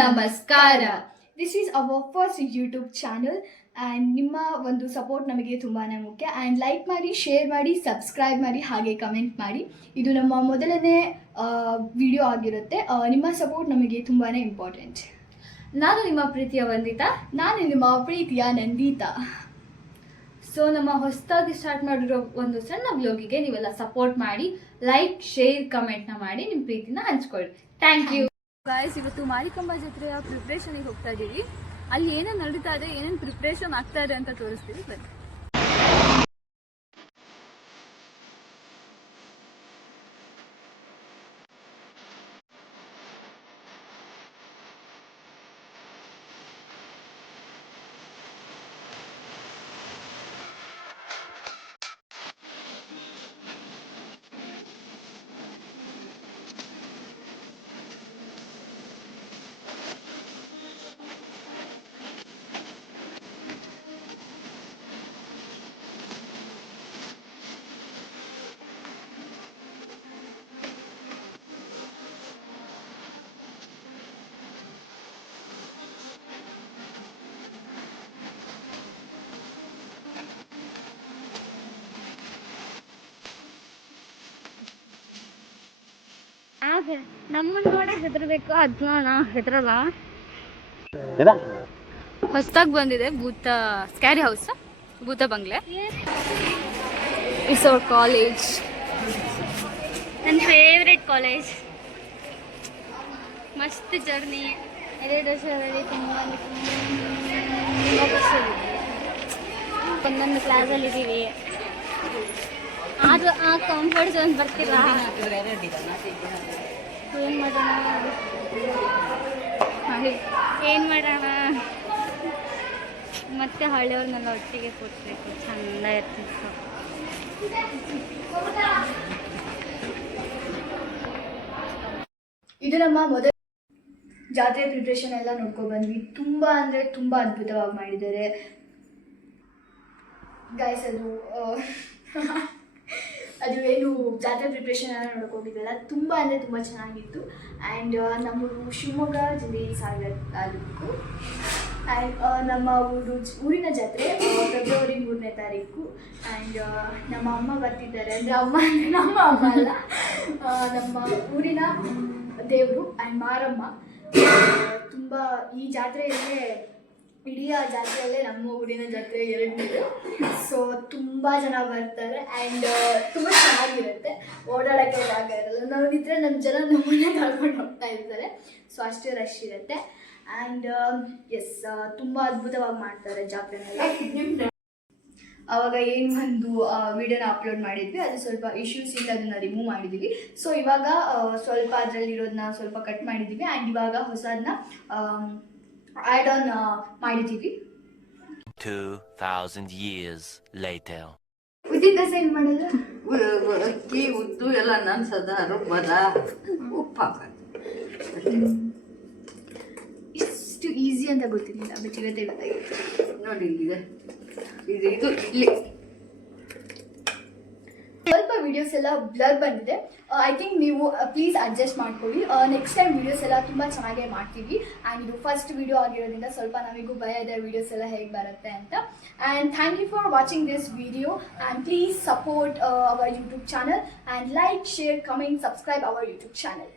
ನಮಸ್ಕಾರ. This is our first YouTube channel and ನಿಮ್ಮ ಒಂದು ಸಪೋರ್ಟ್ ನಮಗೆ ತುಂಬಾ ಮುಖ್ಯ. ಆ್ಯಂಡ್ ಲೈಕ್ ಮಾಡಿ, ಶೇರ್ ಮಾಡಿ, ಸಬ್ಸ್ಕ್ರೈಬ್ ಮಾಡಿ, ಹಾಗೆ ಕಮೆಂಟ್ ಮಾಡಿ. ಇದು ನಮ್ಮ ಮೊದಲನೇ ವಿಡಿಯೋ ಆಗಿರುತ್ತೆ. ನಿಮ್ಮ ಸಪೋರ್ಟ್ ನಮಗೆ ತುಂಬಾ ಇಂಪಾರ್ಟೆಂಟ್. ನಾನು ನಿಮ್ಮ ಪ್ರೀತಿಯ ವಂದಿತಾ. ನಾನು ನಿಮ್ಮ ಪ್ರೀತಿಯ ನಂದಿತಾ. ಸೊ ನಮ್ಮ ಹೊಸದಾಗಿ ಸ್ಟಾರ್ಟ್ ಮಾಡಿರೋ ಒಂದು ಸಣ್ಣ ಬ್ಲಾಗಿಗೆ ನೀವೆಲ್ಲ ಸಪೋರ್ಟ್ ಮಾಡಿ, ಲೈಕ್, ಶೇರ್, ಕಮೆಂಟ್ನ ಮಾಡಿ ನಿಮ್ಮ ಪ್ರೀತಿನ ಹಂಚ್ಕೊಳ್ಳಿ. Thank you guys. ಇವತ್ತು ಮಾರಿಕಂಬ ಜಾತ್ರೆಯ ಪ್ರಿಪ್ರೇಷನ್ಗೆ ಹೋಗ್ತಾ ಇದ್ದೀವಿ. ಅಲ್ಲಿ ಏನೇನು ನಡೀತಾ ಇದೆ, ಏನೇನು ಪ್ರಿಪ್ರೇಷನ್ ಆಗ್ತಾ ಇದೆ ಅಂತ ತೋರಿಸ್ತೀವಿ ಬನ್ನಿ. ನಮ್ಮನ್ನ ನೋಡೇ ಹೆದರ್ಬೇಕು, ಅದನ್ನ ನಾ ಹೆದರಲ್ಲ. ಹೊಸದಾಗಿ ಬಂದಿದೆ ಭೂತ ಸ್ಕ್ಯಾರಿ ಹೌಸ್, ಭೂತ ಬಂಗ್ಲೆ. ಇಟ್ಸ್ ಅವರ್ ಕಾಲೇಜ್, ನನ್ನ ಫೇವ್ರೆಟ್ ಕಾಲೇಜ್. ಮಸ್ತ್ ಜರ್ನಿ. 2 ವರ್ಷದಲ್ಲಿ ತುಂಬ ಒಂದೊಂದು ಕ್ಲಾಸಲ್ಲಿದ್ದೀವಿ. ಆದರೂ ಆ ಕಂಫರ್ಟ್ ಝೋನ್ ಬರ್ತಿಲ್ಲ. ಏನು ಮಾಡೋಣ ಮತ್ತೆ ಹಳ್ಳಿಯವ್ರನ್ನೆಲ್ಲ ಒಟ್ಟಿಗೆ ಕೊಡ್ಬೇಕು, ಚಂದ ಇರ್ತಿತ್ತು. ಇದು ನಮ್ಮ ಮೊದಲ ಜಾತ್ರೆ ಪ್ರಿಪ್ರೇಷನ್ ಎಲ್ಲ ನೋಡ್ಕೊಂಡು ಬಂದ್ವಿ. ತುಂಬ ಅಂದರೆ ತುಂಬ ಅದ್ಭುತವಾಗಿ ಮಾಡಿದ್ದಾರೆ ಗೈಸ್. ಅದು ಏನು ಜಾತ್ರೆ ಪ್ರಿಪ್ರೇಷನ್ ಎಲ್ಲ ನೋಡ್ಕೊಂಡಿದ್ದೆಲ್ಲ ತುಂಬ ಅಂದರೆ ತುಂಬ ಚೆನ್ನಾಗಿತ್ತು. ಆ್ಯಂಡ್ ನಮ್ಮೂರು ಶಿವಮೊಗ್ಗ ಜಿಲ್ಲೆ ಸಾಗರ ತಾಲೂಕು. ಆ್ಯಂಡ್ ನಮ್ಮ ಊರಿನ ಜಾತ್ರೆ ಫೆಬ್ರವರಿ 3ನೇ ತಾರೀಕು. ಆ್ಯಂಡ್ ನಮ್ಮ ಅಮ್ಮ ಬರ್ತಿದ್ದಾರೆ, ಅಂದರೆ ಅಮ್ಮ ಅಂದರೆ ನಮ್ಮ ಅಮ್ಮ ಅಲ್ಲ, ನಮ್ಮ ಊರಿನ ದೇವರು ಆ್ಯಂಡ್ ಮಾರಮ್ಮ. ತುಂಬ ಈ ಜಾತ್ರೆಯಲ್ಲೇ, ಇಡೀ ಜಾತ್ರೆಯಲ್ಲೇ ನಮ್ಮ ಊರಿನ ಜಾತ್ರೆ 2 ಸೊ ತುಂಬ ಜನ ಬರ್ತಾರೆ. ಆ್ಯಂಡ್ ತುಂಬ ಚೆನ್ನಾಗಿರುತ್ತೆ. ಓಡಾಡೋಕ್ಕೆ ಜಾಗ ಇರಲ್ಲ, ನಾವಿದ್ರೆ ನಮ್ಮ ಜನ ನಮ್ಮನ್ನೇ ಕಳ್ಕೊಂಡು ಹೋಗ್ತಾ ಇರ್ತಾರೆ. ಸೊ ಅಷ್ಟೇ ರಶ್ ಇರುತ್ತೆ. ಆ್ಯಂಡ್ ಎಸ್, ತುಂಬ ಅದ್ಭುತವಾಗಿ ಮಾಡ್ತಾರೆ ಜಾತ್ರೆನೆಲ್ಲ. ಆವಾಗ ಏನು ಒಂದು ವಿಡಿಯೋನ ಅಪ್ಲೋಡ್ ಮಾಡಿದ್ವಿ, ಅದು ಸ್ವಲ್ಪ ಇಶ್ಯೂಸಿಂದ ಅದನ್ನು ರಿಮೂವ್ ಮಾಡಿದ್ದೀವಿ. ಸೊ ಇವಾಗ ಸ್ವಲ್ಪ ಅದರಲ್ಲಿರೋದನ್ನ ಸ್ವಲ್ಪ ಕಟ್ ಮಾಡಿದ್ದೀವಿ. ಆ್ಯಂಡ್ ಇವಾಗ ಹೊಸದನ್ನ ಆ್ಯಡ್ ಆನ್ ಮಾಡಿದ್ದೀವಿ. 2000 years later. ಉದ್ದಿನ ದೋಸೆ ಹೆಂಗೆ ಮಾಡೋದು? ಅಕ್ಕಿ ಉದ್ದು ಎಲ್ಲ ನೆನ್ಸದ, ರುಬ್ಬದ, ಉಪ್ಪು ಇಷ್ಟು ಈಸಿ ಅಂತ ಗೊತ್ತಿರಲಿಲ್ಲ, ಬಟ್ ಇವತ್ತೇ ಗೊತ್ತಾಗಿತ್ತು. ನೋಡಿ ಇಲ್ಲಿದೆ, ಇದು ಇಲ್ಲಿ ಸ್ವಲ್ಪ ವಿಡಿಯೋಸ್ ಎಲ್ಲ ಬ್ಲರ್ ಬಂದಿದೆ. ಐ ಥಿಂಕ್ ನೀವು ಪ್ಲೀಸ್ ಅಡ್ಜಸ್ಟ್ ಮಾಡ್ಕೊಳ್ಳಿ. ನೆಕ್ಸ್ಟ್ ಟೈಮ್ ವಿಡಿಯೋಸ್ ಎಲ್ಲ ತುಂಬ ಚೆನ್ನಾಗೇ ಮಾಡ್ತೀವಿ. ಆ್ಯಂಡ್ ಇದು ಫಸ್ಟ್ ವಿಡಿಯೋ ಆಗಿರೋದ್ರಿಂದ ಸ್ವಲ್ಪ ನಮಗೂ ಭಯ ಇದೆ ವಿಡಿಯೋಸ್ ಎಲ್ಲ ಹೇಗೆ ಬರುತ್ತೆ ಅಂತ. And thank you for watching this video. And please support our YouTube channel and like, share, comment, subscribe our YouTube channel.